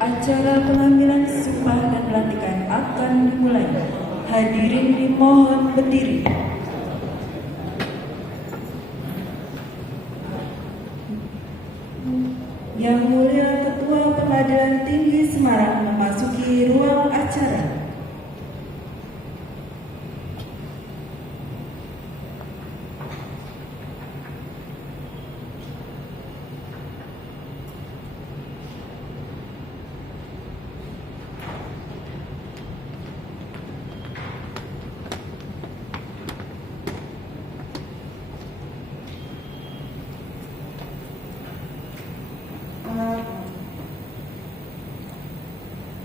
Acara pengambilan sumpah dan pelantikan akan dimulai. Hadirin dimohon berdiri. Yang Mulia Ketua Pengadilan Tinggi Semarang memasuki ruang acara.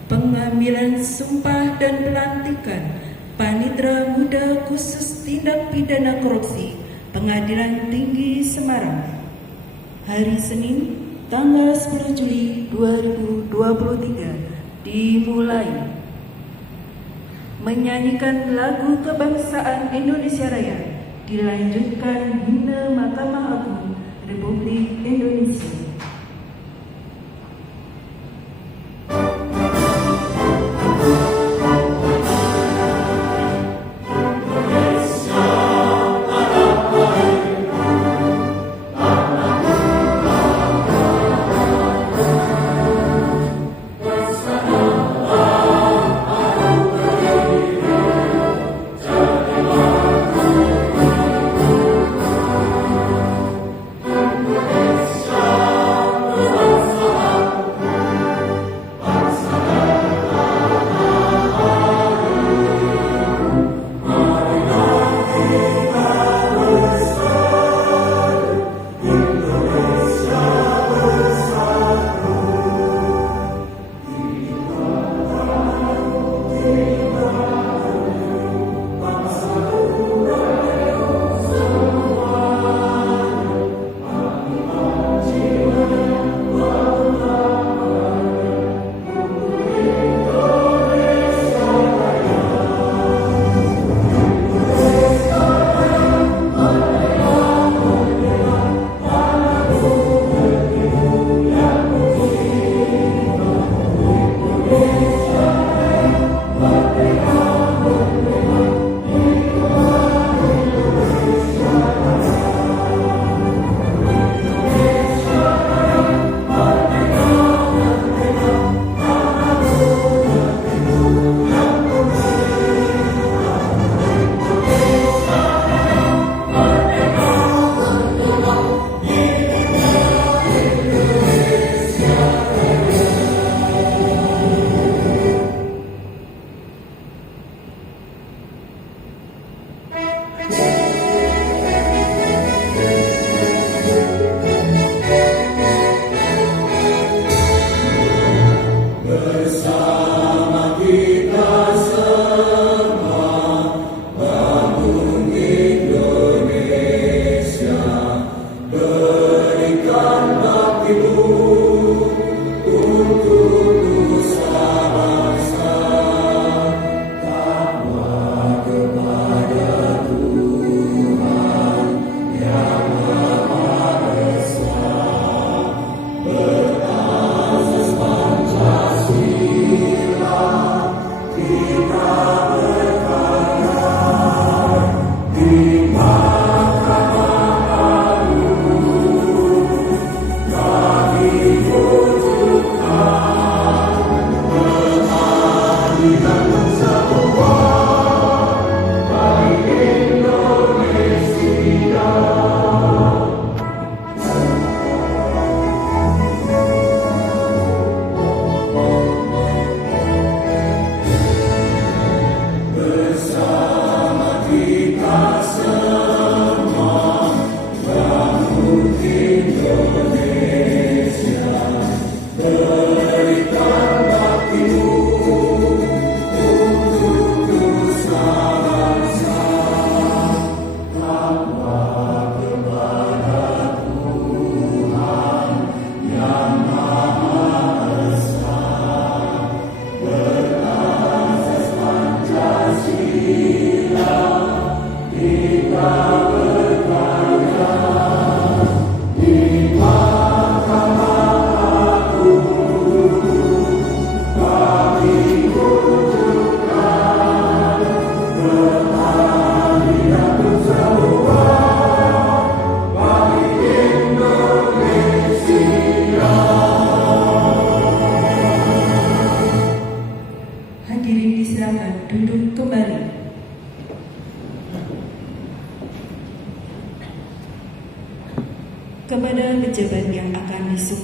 Pengambilan sumpah dan pelantikan Panitera Muda Khusus Tindak Pidana Korupsi Pengadilan Tinggi Semarang hari Senin tanggal 10 Juli 2023 dimulai. Menyanyikan lagu kebangsaan Indonesia Raya, dilanjutkan himne Mahkamah Agung Republik Indonesia. Indonesia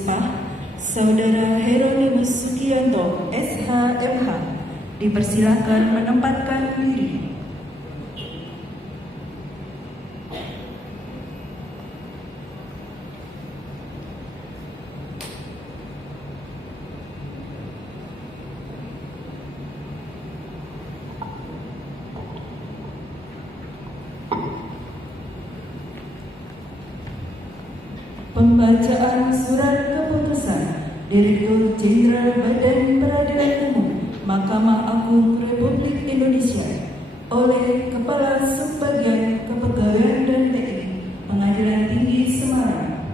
sumpah, Saudara Hieronymus Sugianto, SH.MH, dipersilakan menempatkan diri. Pembacaan Surat Keputusan Direktur Jenderal Badan Peradilan Umum Mahkamah Agung Republik Indonesia oleh Kepala Subbagian Kepegawaian dan Teknik Pengadilan Tinggi Semarang.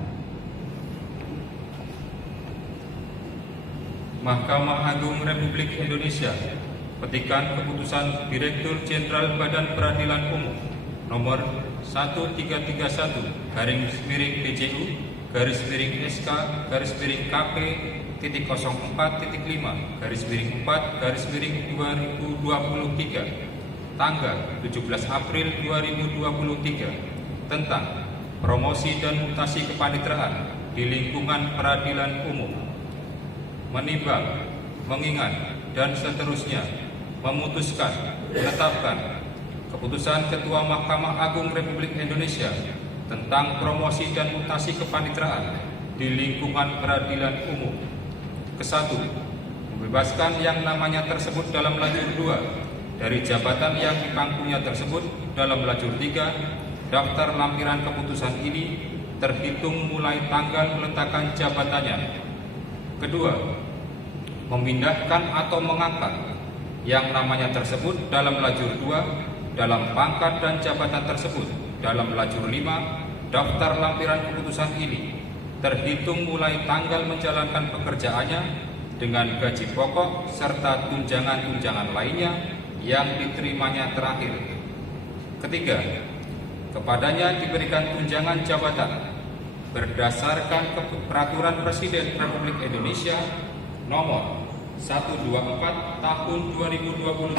Mahkamah Agung Republik Indonesia, petikan keputusan Direktur Jenderal Badan Peradilan Umum nomor 13.1-SK-SK.04.5/4/2023 tanggal 17 April 2023 tentang promosi dan mutasi kepaniteraan di lingkungan peradilan umum, menimbang, mengingat, dan seterusnya memutuskan, menetapkan keputusan Ketua Mahkamah Agung Republik Indonesia tentang promosi dan mutasi kepaniteraan di lingkungan peradilan umum. Ke-1, membebaskan yang namanya tersebut dalam lajur 2 dari jabatan yang dipangkunya tersebut dalam lajur 3 daftar lampiran keputusan ini terhitung mulai tanggal meletakkan jabatannya. Kedua, memindahkan atau mengangkat yang namanya tersebut dalam lajur 2 dalam pangkat dan jabatan tersebut dalam lajur 5 daftar lampiran keputusan ini terhitung mulai tanggal menjalankan pekerjaannya dengan gaji pokok serta tunjangan-tunjangan lainnya yang diterimanya terakhir. Ketiga, kepadanya diberikan tunjangan jabatan berdasarkan Peraturan Presiden Republik Indonesia nomor 124 tahun 2022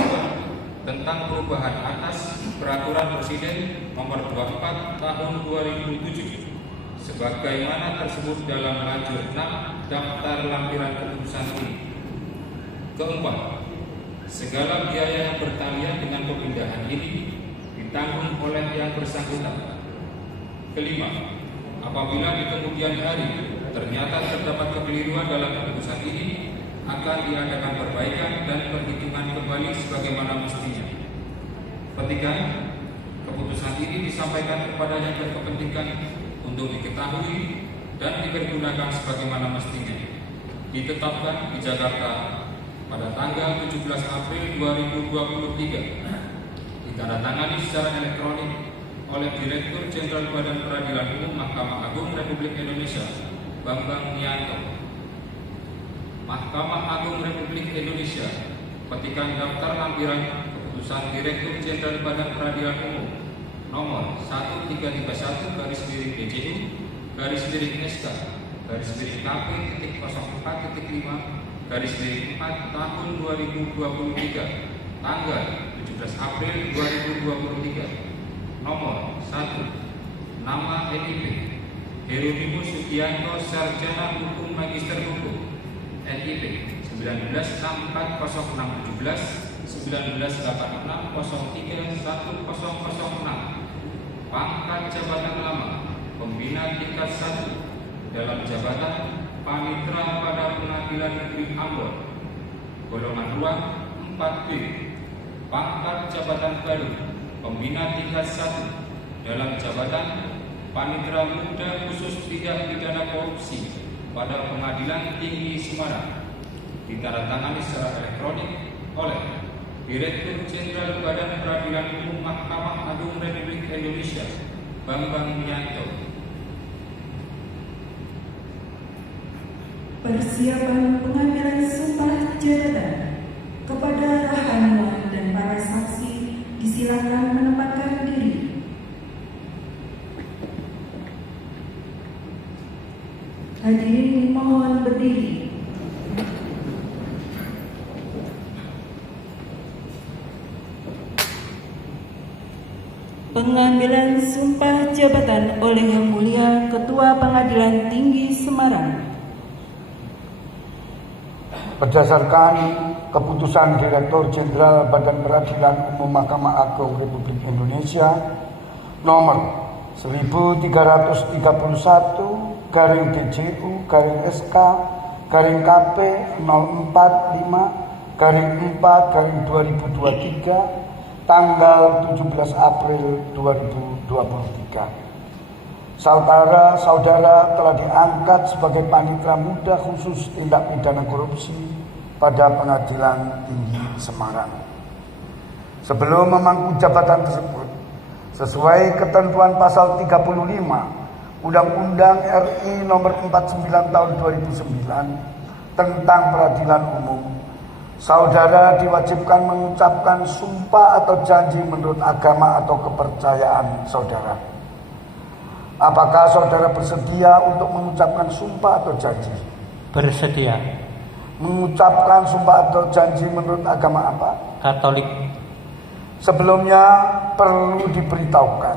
tentang perubahan atas Peraturan Presiden nomor 24 tahun 2007 sebagaimana tersebut dalam lajur 6 daftar lampiran keputusan ini. Keempat, segala biaya yang bertalian dengan pemindahan ini ditanggung oleh yang bersangkutan. Kelima, apabila di kemudian hari ternyata terdapat kekeliruan dalam keputusan ini, akan diadakan perbaikan dan perhitungan kembali sebagaimana mestinya. Petikan, keputusan ini disampaikan kepada yang berkepentingan untuk diketahui dan dipergunakan sebagaimana mestinya. Ditetapkan di Jakarta pada tanggal 17 April 2023. Ditandatangani secara elektronik oleh Direktur Jenderal Badan Peradilan Umum Mahkamah Agung Republik Indonesia, Bambang Nianto. Mahkamah Agung Republik Indonesia, petikan daftar lampiran keputusan Direktur Jenderal Badan Peradilan Umum nomor 1331-SK-KP.04.5/4 tahun 2023 tanggal 17 April 2023. Nomor 1, nama NIP Hieronymus Sugianto, Sarjana Hukum Magister Hukum, NIP 1986-1986-03-1006, pangkat jabatan lama pembina tingkat 1 dalam jabatan Panitra pada Pengadilan Negeri Ambon, golongan 2 4B, pangkat jabatan baru pembina tingkat 1 dalam jabatan Panitra Muda Khusus Tindak Pidana Korupsi pada Pengadilan Tinggi Semarang, ditandatangani secara elektronik oleh Direktur Jenderal Badan Peradilan Umum Mahkamah Agung Republik Indonesia, Bambang Nianto. Persiapan pengambilan sumpah jabatan kepada Rahanuan dan para saksi disilakan menempatkan diri. Hadirin dimohon berdiri. Pengambilan sumpah jabatan oleh Yang Mulia Ketua Pengadilan Tinggi Semarang berdasarkan keputusan Direktur Jenderal Badan Peradilan Umum Mahkamah Agung Republik Indonesia nomor 1331/DJU/KP045/4/2023 tanggal 17 April 2023. Saudara telah diangkat sebagai panitera muda khusus tindak pidana korupsi pada Pengadilan Tinggi Semarang. Sebelum memangku jabatan tersebut, sesuai ketentuan pasal 35 Undang-Undang RI nomor 49 tahun 2009 tentang peradilan umum, saudara diwajibkan mengucapkan sumpah atau janji menurut agama atau kepercayaan saudara. Apakah saudara bersedia untuk mengucapkan sumpah atau janji? Bersedia. Mengucapkan sumpah atau janji menurut agama apa? Katolik. Sebelumnya perlu diberitahukan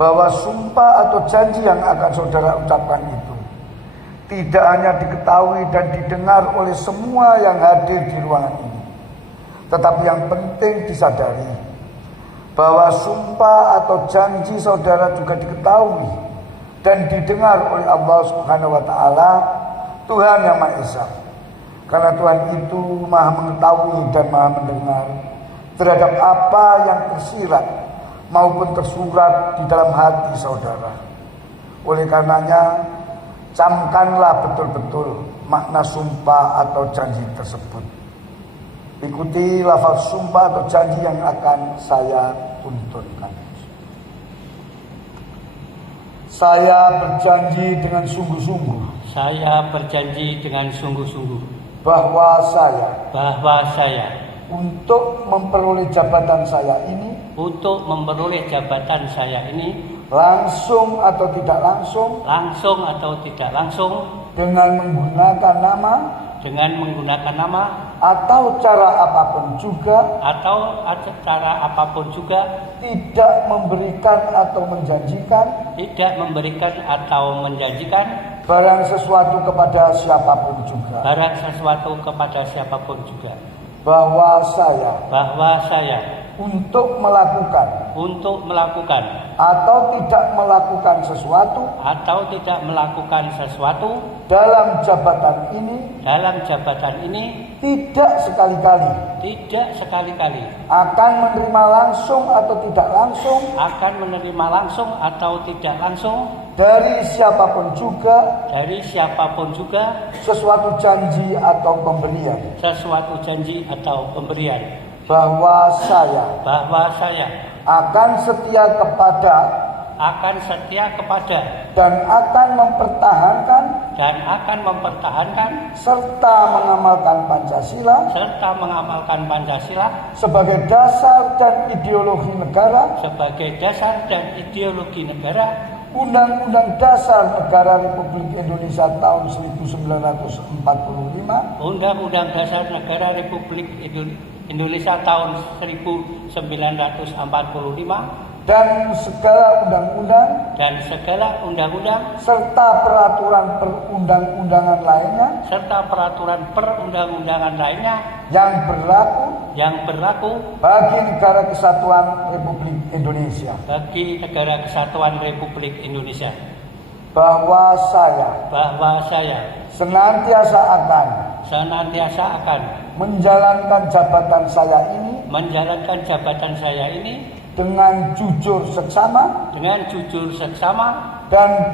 bahwa sumpah atau janji yang akan saudara ucapkan itu tidak hanya diketahui dan didengar oleh semua yang hadir di ruangan ini, tetapi yang penting disadari bahwa sumpah atau janji saudara juga diketahui dan didengar oleh Allah Subhanahu wa Ta'ala, Tuhan yang Maha Esa. Karena Tuhan itu Maha mengetahui dan Maha mendengar terhadap apa yang tersirat maupun tersurat di dalam hati saudara. Oleh karenanya, camkanlah betul-betul makna sumpah atau janji tersebut. Ikuti lafaz sumpah atau janji yang akan saya tuntunkan. Saya berjanji dengan sungguh-sungguh. Saya berjanji dengan sungguh-sungguh Bahwa saya untuk memperoleh jabatan saya ini, langsung atau tidak langsung, dengan menggunakan nama atau cara apapun juga, tidak memberikan atau menjanjikan barang sesuatu kepada siapapun juga, bahwa saya untuk melakukan atau tidak melakukan sesuatu dalam jabatan ini tidak sekali-kali akan menerima langsung atau tidak langsung dari siapapun juga sesuatu janji atau pemberian, bahwa saya akan setia kepada dan akan mempertahankan serta mengamalkan Pancasila sebagai dasar dan ideologi negara, Undang-Undang Dasar Negara Republik Indonesia tahun 1945, Undang-Undang Dasar Negara Republik Indonesia tahun 1945, dan segala undang-undang serta peraturan perundang-undangan lainnya yang berlaku bagi Negara Kesatuan Republik Indonesia, bahwa saya senantiasa akan menjalankan jabatan saya ini dengan jujur seksama dan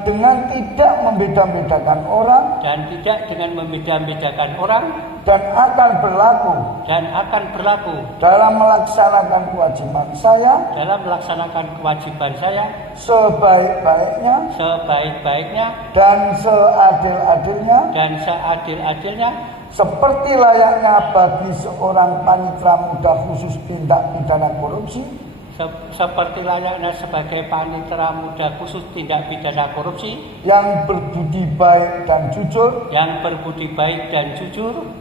dengan tidak membeda-bedakan orang, dan akan berlaku dalam melaksanakan kewajiban saya sebaik-baiknya dan seadil-adilnya seperti layaknya bagi seorang panitera muda khusus tindak pidana korupsi, sebagai panitera muda khusus tindak pidana korupsi yang berbudi baik dan jujur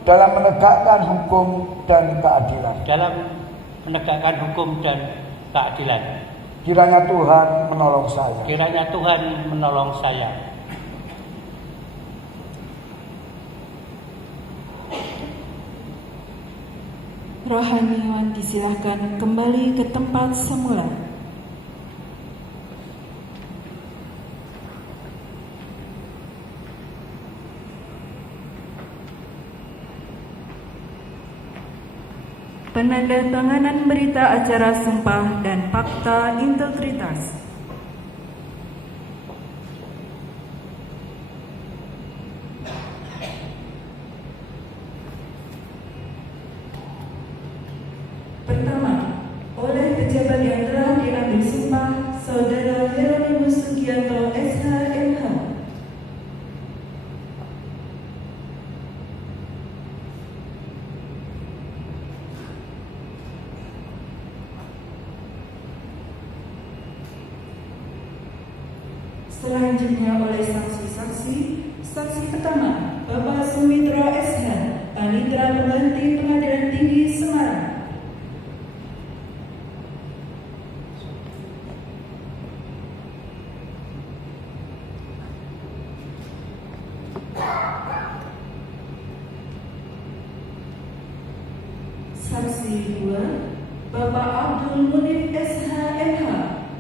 dalam menegakkan hukum dan keadilan. Kiranya Tuhan menolong saya. Rohaniawan disilahkan kembali ke tempat semula. Penandatanganan berita acara sumpah dan fakta integritas. Pertama, oleh pejabat yang telah diambil sumpah, Saudara Hieronymus Sugianto SH.MH. Selanjutnya oleh saksi-saksi. Saksi pertama, Bapak Sumitro SH, Panitra Pengganti Pengadilan Tinggi Semarang. Saksi dua, Bapak Abdul Munif SH.MH,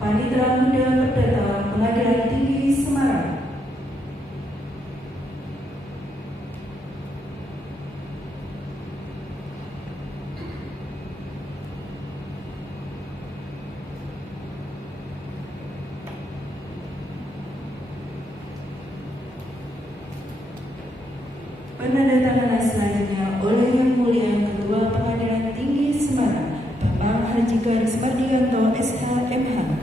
Panitra Muda Perdata Pengadilan Tinggi Semarang. Penandatanganan selanjutnya oleh Yang Mulia Ketua Pengadilan Tinggi Semarang, Bapak Haji Garis Mardianto SH.MH.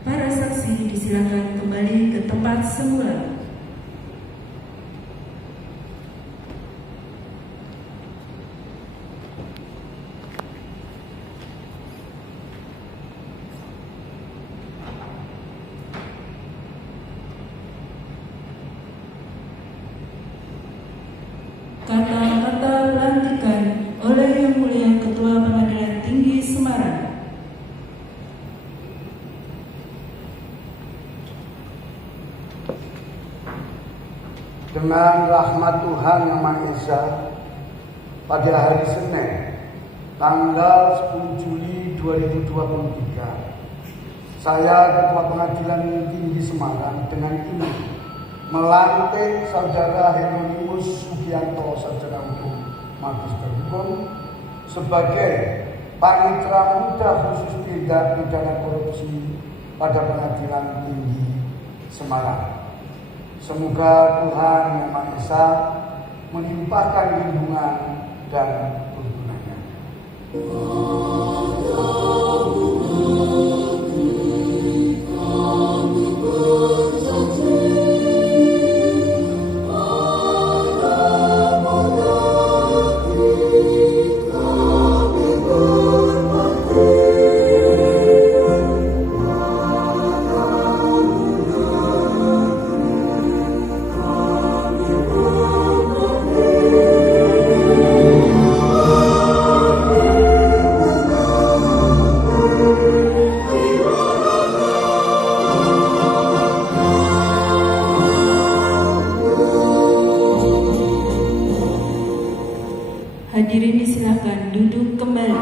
Para saksi disilakan kembali ke tempat semula. Kata-kata pelantikan oleh Yang Mulia Ketua Pengadilan Tinggi Semarang. Dengan rahmat Tuhan Yang Maha Esa, pada hari Senin, tanggal 10 Juli 2023, saya Ketua Pengadilan Tinggi Semarang dengan ini melantik Saudara Hieronymus Sugianto Sarjana Hukum Magister Hukum sebagai Panitra Muda Khusus Tindak Pidana Korupsi pada Pengadilan Tinggi Semarang. Semoga Tuhan Yang Maha Esa melimpahkan lindungan dan tuntunannya. Hadirin disilakan duduk kembali.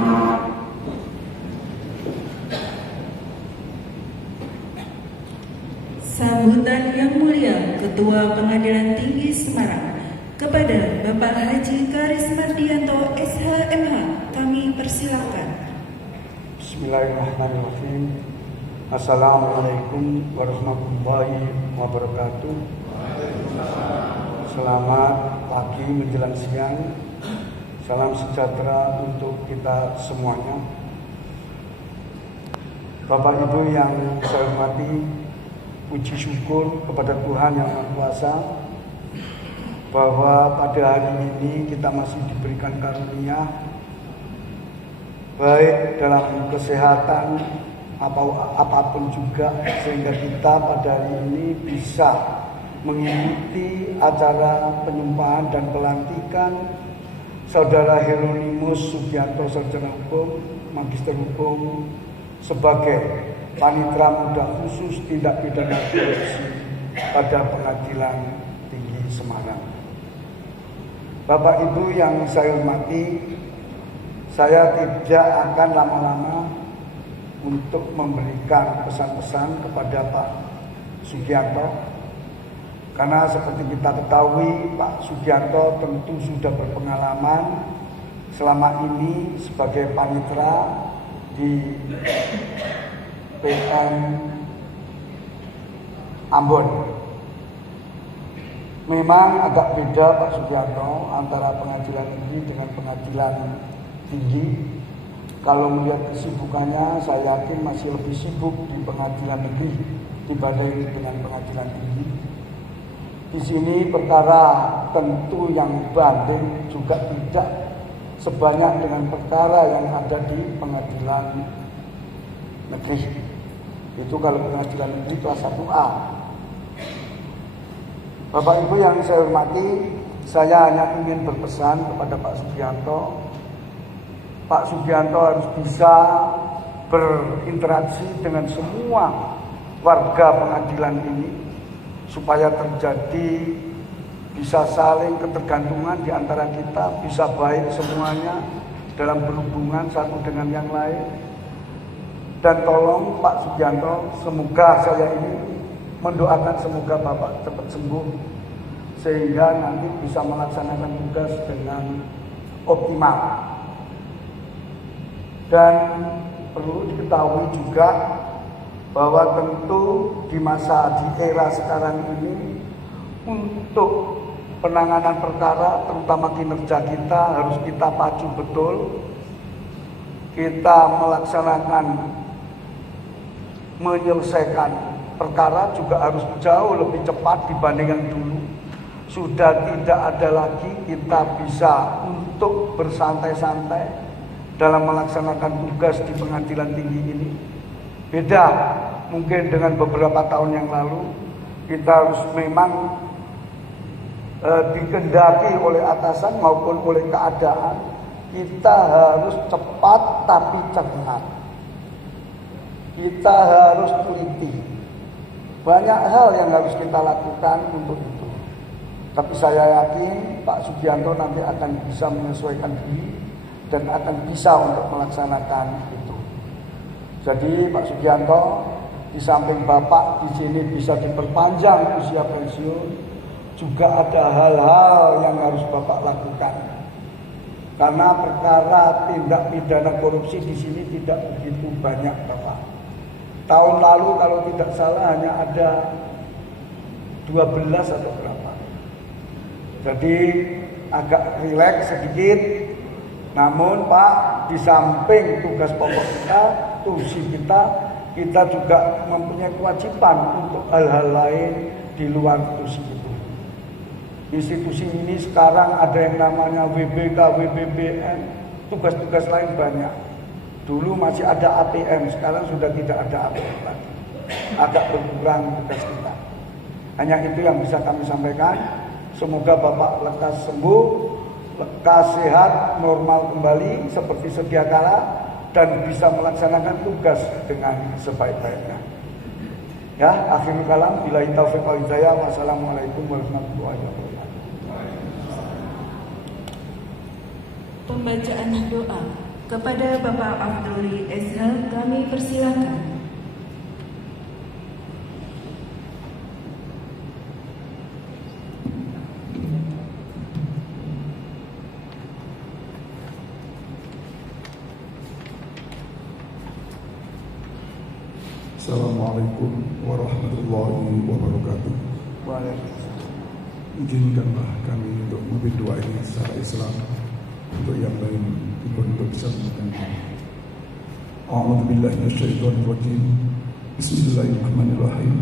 Sambutan Yang Mulia Ketua Pengadilan Tinggi Semarang kepada Bapak Haji Garis Mardianto SH.MH kami persilakan. Bismillahirrahmanirrahim. Assalamualaikum warahmatullahi wabarakatuh. Selamat pagi menjelang siang. Salam sejahtera untuk kita semuanya. Bapak Ibu yang saya hormati, puji syukur kepada Tuhan Yang Maha Kuasa bahwa pada hari ini kita masih diberikan karunia baik dalam kesehatan apapun juga, sehingga kita pada hari ini bisa mengikuti acara penyumpahan dan pelantikan Saudara Hieronymus Sugianto, Sarjana Hukum, Magister Hukum, sebagai Panitera Muda Khusus Tindak Pidana Korupsi pada Pengadilan Tinggi Semarang. Bapak Ibu yang saya hormati, saya tidak akan lama-lama untuk memberikan pesan-pesan kepada Pak Sugianto. Karena seperti kita ketahui, Pak Sugianto tentu sudah berpengalaman selama ini sebagai panitera di PN Ambon. Memang agak beda Pak Sugianto antara pengadilan negeri dengan pengadilan tinggi. Kalau melihat kesibukannya, saya yakin masih lebih sibuk di pengadilan negeri dibanding dengan pengadilan tinggi. Di sini perkara tentu yang banding juga tidak sebanyak dengan perkara yang ada di pengadilan negeri. Itu kalau pengadilan negeri kelas 1A. Bapak Ibu yang saya hormati, saya hanya ingin berpesan kepada Pak Sugianto. Pak Sugianto harus bisa berinteraksi dengan semua warga pengadilan ini, supaya terjadi bisa saling ketergantungan di antara kita, bisa baik semuanya dalam berhubungan satu dengan yang lain. Dan tolong Pak Sugianto, semoga saya ini mendoakan semoga Bapak cepat sembuh sehingga nanti bisa melaksanakan tugas dengan optimal. Dan perlu diketahui juga bahwa tentu di era sekarang ini untuk penanganan perkara, terutama kinerja kita, harus kita pacu betul. Kita menyelesaikan perkara juga harus jauh lebih cepat dibanding yang dulu. Sudah tidak ada lagi kita bisa untuk bersantai-santai dalam melaksanakan tugas di pengadilan tinggi ini. Beda mungkin dengan beberapa tahun yang lalu, kita harus memang dikendaki oleh atasan maupun oleh keadaan. Kita harus cepat tapi cermat. Kita harus teliti. Banyak hal yang harus kita lakukan untuk itu. Tapi saya yakin Pak Sugianto nanti akan bisa menyesuaikan diri dan akan bisa untuk melaksanakan itu. Jadi Pak Sugianto, di samping Bapak di sini bisa diperpanjang usia pensiun, juga ada hal-hal yang harus Bapak lakukan. Karena perkara tindak pidana korupsi di sini tidak begitu banyak, Bapak. Tahun lalu kalau tidak salah hanya ada 12 atau berapa. Jadi agak rileks sedikit. Namun Pak, di samping tugas pokok kita, tusi kita juga mempunyai kewajiban untuk hal-hal lain di luar tusi itu. Institusi ini sekarang ada yang namanya WBK, WBBN, tugas-tugas lain banyak. Dulu masih ada ATM, sekarang sudah tidak ada ATM lagi. Agak berkurang tugas kita. Hanya itu yang bisa kami sampaikan. Semoga Bapak lekas sembuh, lekas sehat, normal kembali seperti sedia kala, dan bisa melaksanakan tugas dengan sebaik-baiknya. Ya, akhirul kalam, billahi taufiq wal hidayah. Wassalamualaikum warahmatullahi wabarakatuh. Pembacaan doa kepada Bapak Abdul SH kami persilakan. Assalamualaikum warahmatullahi wabarakatuh. Waalaikumsalam. izinkanlah kami untuk memberi doa ini secara Islam, untuk yang lain untuk bisa mendengar. A'udzubillahi minasyaitonirrajim. Bismillahirrahmanirrahim.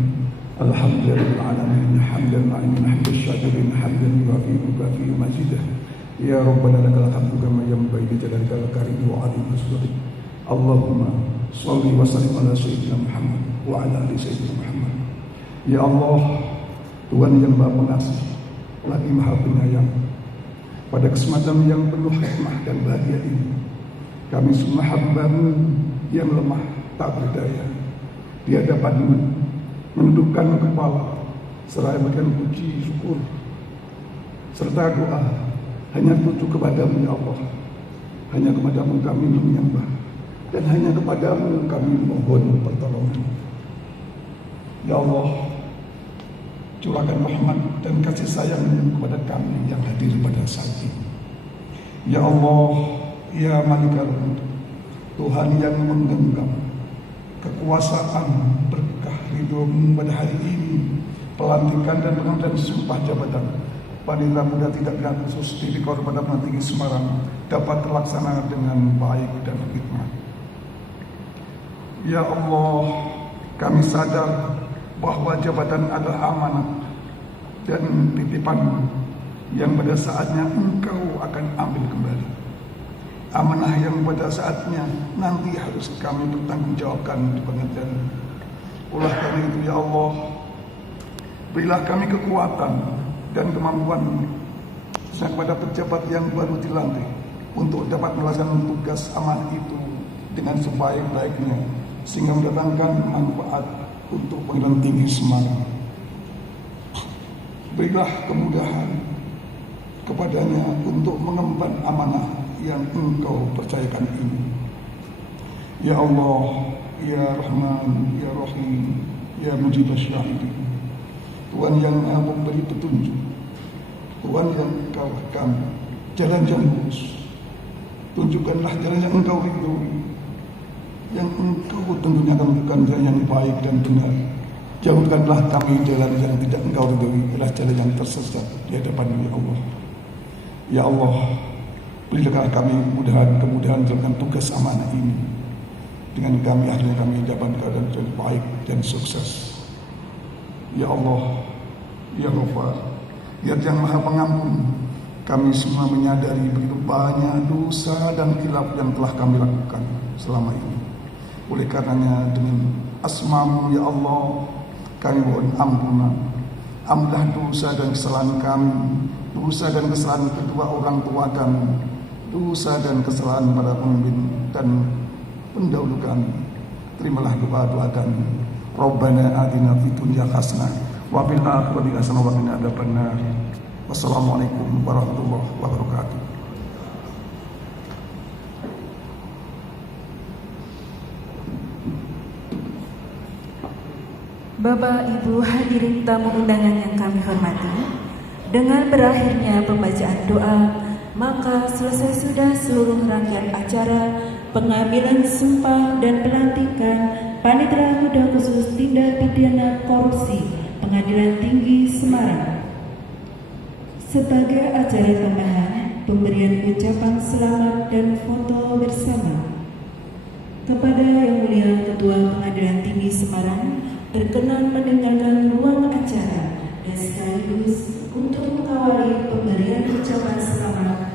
Alhamdulillahil alamin, hamdan lillahi hamdan syakirin, hamdan yuwafi mukafi majidah. Ya Rabbana lakal hamdu kama yanbaghi li jalalika al-karim wa 'azimi sultanik. Allahumma shalli wa sallim ala sayyidina Muhammad wa ala ali sayyidina Muhammad. Ya Allah, Tuhan yang Maha Pengasih, lagi Maha Penyayang. Pada kesempatan yang penuh hikmah dan bahagia ini, kami semua hamba-Mu yang lemah tak berdaya di hadapan-Mu menundukkan kepala seraya berikan puji syukur serta doa hanya tuju kepadamu ya Allah. Hanya kepadamu kami menyembah dan hanya kepadamu kami mohon pertolongan. Ya Allah, curahkan rahmat dan kasih sayang kepada kami yang hadir pada saat ini. Ya Allah, ya Malikal Mulk, Tuhan yang menggenggam kekuasaan, berkah ridho-Mu pada hari ini, pelantikan dan pengambilan sumpah jabatan Panitera Muda Tindak Pidana Khusus Tipikor Pengadilan Tinggi Semarang dapat terlaksana dengan baik dan hikmat. Ya Allah, kami sadar bahwa jabatan adalah amanat dan titipan yang pada saatnya Engkau akan ambil kembali. Amanah yang pada saatnya nanti harus kami bertanggungjawabkan di pengadilan. Oleh karena itu ya Allah, berilah kami kekuatan dan kemampuan kepada pejabat yang baru dilantik untuk dapat melaksanakan tugas amanah itu dengan sebaik-baiknya sehingga mendatangkan manfaat untuk Pengadilan Tinggi Semarang. Berilah kemudahan kepadanya untuk mengemban amanah yang Engkau percayakan ini. Ya Allah, ya Rahman, ya Rahim, ya Mujib Syahidin, Tuhan yang Maha memberi petunjuk, Tuhan yang Engkau kami jalan yang lurus. Tunjukkanlah jalan yang Engkau ridhoi, yang Engkau tentunya akan bukan jalan yang baik dan benar. Jauhkanlah kami jalan yang tidak Engkau ridhoi, adalah jalan yang tersesat di hadapan ya Allah. Ya Allah, berilah kami kemudahan dalam tugas amanah ini. Dengan kami akhirnya kami dapat keadaan yang baik dan sukses. Ya Allah, ya Rabbah, ya yang Maha Pengampun, kami semua menyadari begitu banyak dosa dan khilaf yang telah kami lakukan selama ini. Oleh karenanya dengan asma-Mu ya Allah, kami mohon ampunan. Ampunilah dosa dan kesalahan kami, dosa dan kesalahan kedua orang tua kami, dosa dan kesalahan para pemimpin dan pendahulu kami. Terimalah doa-doa kami. Rabbana atina fid dunya hasanah wa fil akhirati hasanah wa qina adzabannar. Wassalamualaikum warahmatullahi wabarakatuh. Bapak Ibu hadirin tamu undangan yang kami hormati, dengan berakhirnya pembacaan doa, maka selesai sudah seluruh rangkaian acara pengambilan sumpah dan pelantikan Panitera Muda Khusus Tindak Pidana Korupsi Pengadilan Tinggi Semarang. Sebagai acara tambahan, pemberian ucapan selamat dan foto bersama kepada Yang Mulia Ketua Pengadilan Tinggi Semarang berkenan meninggalkan ruang acara dan sekaligus untuk mengawali pemberian ucapan selamat